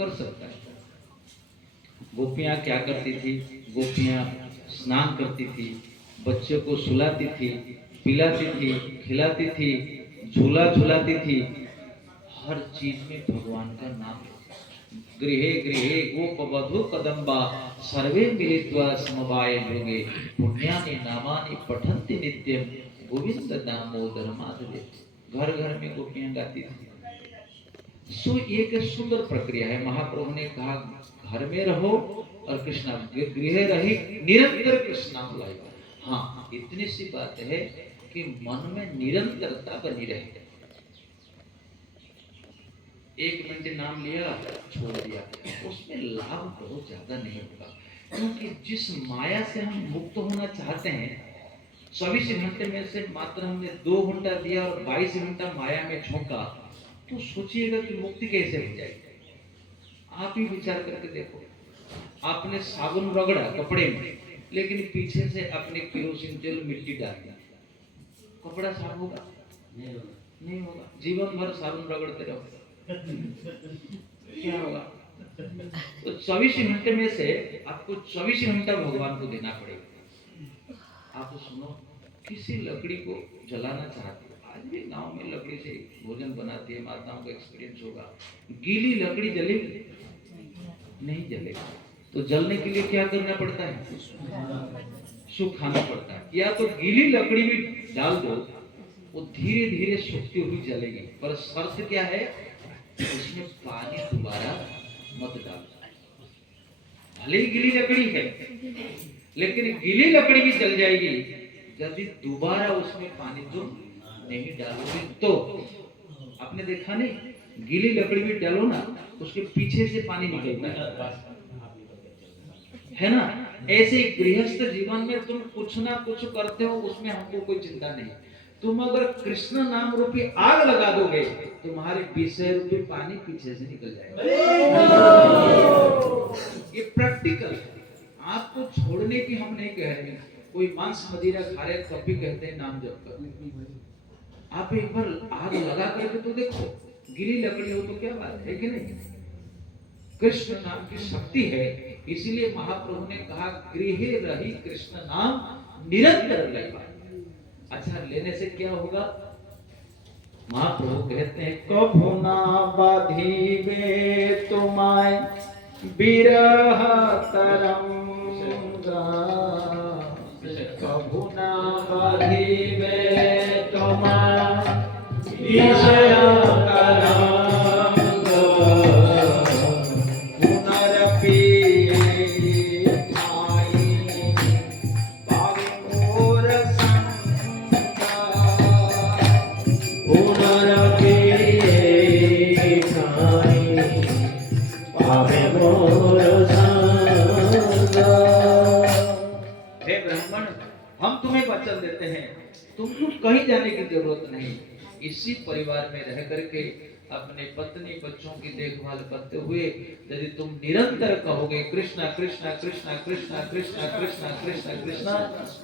कर सकता है। गोपियां क्या करती थी? गोपियां स्नान करती थी, बच्चों को सुलाती थी, पिलाती थी, खिलाती थी, झूला झुलाती थी, हर चीज में भगवान का नाम। गृहे गृहे गोपवधू कदम्बा सर्वे मिलित्वा समवाय योगे पुण्यानि नामानि पठन्ति नित्यं गोविंद दामोदर माधव। घर घर में गोपियां गाती थी। सो एक सुंदर प्रक्रिया है। महाप्रभु ने कहा घर में रहो और कृष्णा गृह रही निरंतर कृष्णा लाई। हाँ, इतनी सी बात है कि मन में निरंतरता बनी रहे। एक मिनट नाम लिया छोड़ दिया, उसमें लाभ बहुत ज्यादा नहीं होगा। क्योंकि जिस माया से हम मुक्त होना चाहते हैं, 24 घंटे में से मात्र हमने 2 घंटा दिया और 22 घंटा माया में झोंका, तो सोचिएगा कि मुक्ति कैसे हो जाएगी। आप ही विचार करके देखो, आपने साबुन रगड़ा कपड़े में, लेकिन पीछे से अपने केरोसिन तेल मिट्टी डाल दिया, कपड़ा साफ होगा? नहीं होगा। जीवन भर साबुन रगड़ते रहो, क्या होगा? तो 24 घंटे में से आपको 24 घंटा भगवान को देना पड़ेगा। आप सुनो, किसी लकड़ी को जलाना चाहते हो, आज भी गांव में लकड़ी से भोजन बनाती है, माताओं का एक्सपीरियंस होगा। गीली लकड़ी जलेगी? नहीं जलेगी। तो जलने के लिए क्या करना पड़ता है? सुखाना पड़ता है। या तो गीली लकड़ी भी डाल दो, वो धीरे धीरे सूखती हुई जलेगी, पर शर्त क्या है? उसमें पानी दोबारा मत डालो। भले ही गीली लकड़ी है, लेकिन गीली लकड़ी भी जल जाएगी यदि दोबारा उसमें पानी तुम नहीं डालोगे तो। आपने देखा नहीं, गीली लकड़ी भी डालो ना, उसके पीछे से पानी निकलता है ना? ऐसे गृहस्थ जीवन में तुम कुछ ना कुछ करते हो, उसमें हमको कोई चिंता नहीं। तुम अगर कृष्ण नाम रूपी आग लगा दोगे, तुम्हारे विषय रूपी पानी पीछे से निकल जाएगा। ये प्रैक्टिकल है। आपको छोड़ने की हम नहीं कह रहे हैं। कोई मांस मदिरा खा रहे तब भी कहते हैं नाम जप कर। आप एक बार आग लगा करके तो देखो, गीली लकड़ी हो तो क्या बात है कि नहीं? कृष्ण नाम की शक्ति है, इसीलिए महाप्रभु ने कहा गृहे रही कृष्ण नाम निरंतर लेवा। अच्छा, लेने से क्या होगा? महाप्रभु कहते हैं कभु ना बाधिबे तुम्हाय विरह तरंगा, कभु ना बाधिबे तुम्हाय विरह तरंगा, वचन देते हैं तुमको कहीं जाने की जरूरत नहीं। इसी परिवार में रह करके अपने पत्नी बच्चों की देखभाल करते हुए यदि तुम निरंतर कहोगे कृष्णा कृष्णा कृष्णा कृष्णा कृष्णा कृष्णा कृष्णा कृष्णा,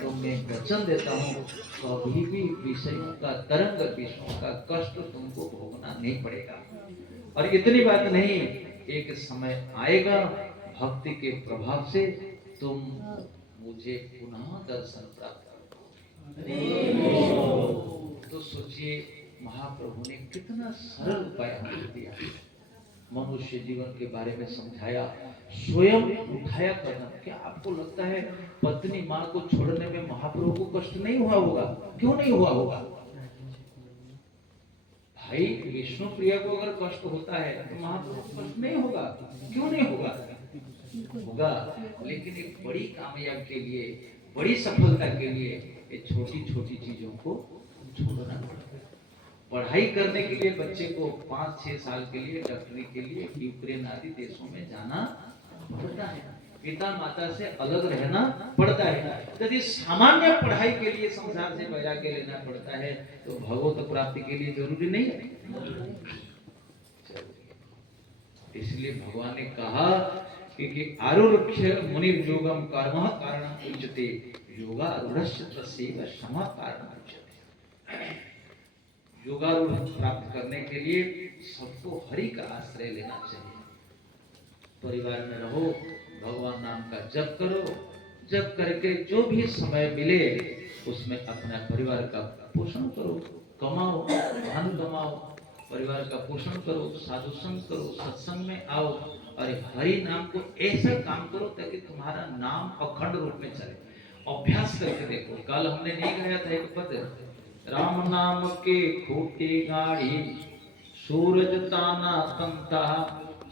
तो मैं वचन देता हूँ कभी भी विषयों का तरंग, विषयों का कष्ट तुमको भोगना नहीं पड़ेगा। और इतनी बात नहीं, एक समय आएगा भक्ति के प्रभाव से तुम मुझे पुनः दर्शन प्राप्त। तो सोचिए महाप्रभु ने कितना सरल उपाय हमें दिया, मनुष्य जीवन के बारे में समझाया, स्वयं उठाया कदम। क्या आपको लगता है पत्नी माँ को छोड़ने में महाप्रभु को कष्ट नहीं हुआ होगा? क्यों नहीं हुआ होगा? भाई विष्णु प्रिया को अगर कष्ट होता है तो महाप्रभु को कष्ट नहीं होगा? क्यों नहीं होगा? होगा। लेकिन एक बड़ी कामयाब के लिए, बड़ी सफलता के लिए ये छोटी छोटी चीजों को छोड़ना पड़ता है। पढ़ाई करने के लिए बच्चे को 5-6 साल के लिए डॉक्टरी के लिए यूक्रेन आदि देशों में जाना पड़ता है, पिता माता से अलग रहना पड़ता है। यदि सामान्य पढ़ाई के लिए संसार से वैराग्य लेना पड़ता है तो भगवत प्राप्ति के लिए जरूरी नहीं है। इसलिए भगवान ने कहा कि आरुरुक्ष मुनिर्योगम कर्म कारणम उच्यते योगारूढ़स्य तस्यैव क्षमा कारणम उच्यते। योगारूढ़ प्राप्त करने के लिए सबको हरि का आश्रय लेना चाहिए। परिवार में रहो, भगवान नाम का जप करो, जप करके जो भी समय मिले उसमें अपना परिवार का पोषण करो, कमाओ, धन कमाओ, परिवार का पोषण करो, साधु संग करो, सत्संग में आओ और हरि नाम को ऐसा काम करो ताकि तुम्हारा नाम अखंड रूप में चले। अभ्यास करके देखो। कल हमने नहीं गाया था एक पद, राम नाम के खोटी गाड़ी सूरज ताना तंता,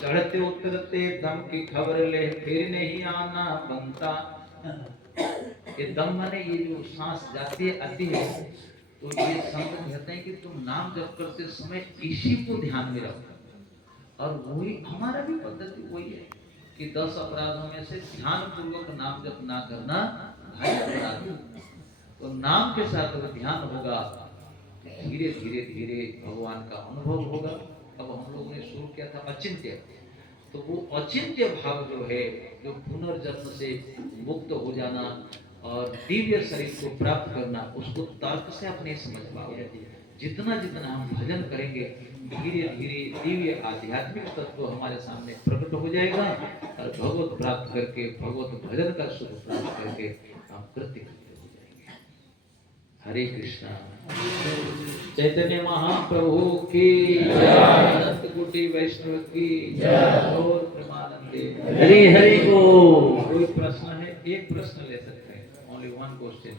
चढ़ते उतरते दम की खबर ले फिर नहीं आना बनता। ये दम माने ये जो सांस जाती है आती है, तो ये संत कहते हैं कि तुम नाम जप करते समय इसी को ध्यान में रखो। और वही हमारा भी पद्धति वही है कि 10 अपराधों में से ध्यान पूर्वक नाम जप ना करना भारी अपराध है। तो नाम के साथ अगर ध्यान होगा, धीरे धीरे धीरे भगवान का अनुभव होगा। अब हम लोगों ने शुरू किया था अचिंत्य, तो वो अचिंत्य भाव जो है, जो पुनर्जन्म से मुक्त हो जाना और दिव्य शरीर को प्राप्त करना, उसको तर्क से अपने समझ पाओगे। जितना जितना हम भजन करेंगे, धीरे धीरे दिव्य आध्यात्मिक तत्व हमारे सामने प्रकट हो जाएगा और भगवत प्राप्त करके, भगवत भजन का सुख प्राप्त करके हम कृत्य हो जाएंगे। हरे कृष्णा। चैतन्य महाप्रभु की जय, अनंत कोटि वैष्णव की जय, और प्रेमानंदे हरि हरि बोल। कोई प्रश्न है? एक प्रश्न ले सकते हैं, ओनली वन क्वेश्चन।